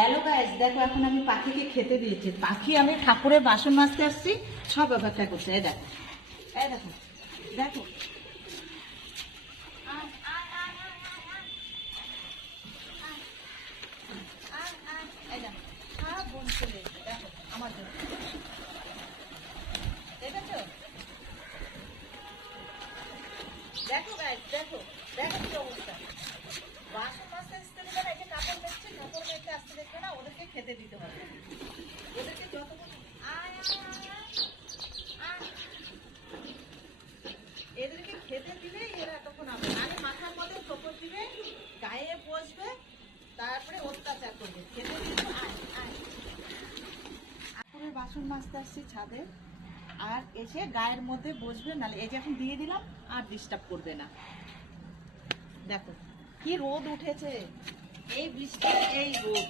Hello guys দেখো এখন আমি পাখিকে খেতে দিয়েছি। পাখি আমি ঠাকুরের বাসন মাজতে আসছি। সব অপেক্ষা করছে এই দেখো। দেখো। দেখো। দেখো, দেখো কি অবস্থা। বাসন মাজতে আসতে দেবে না, এই যে কাপড় মেলছে, কাপড় মেলতে আসতে দেখবে না, ওদেরকে খেতে দিতে হবে। ওদেরকে। এদেরকে খেতে দিলে এরা তখন হবে নাহলে মাথার মধ্যে ঠোকর দিবে গায়ে বসবে, তারপরে অত্যাচার করবে। খেতে আয় বাসন মাজতে আসছি ছাদে। আর এসে গায়ের মধ্যে বসবে নাহলে এই যে এখন দিয়ে দিলাম, আর ডিস্টার্ব করবে না। দেখো, কি রোদ উঠেছে। এই বৃষ্টি, এই রোদ।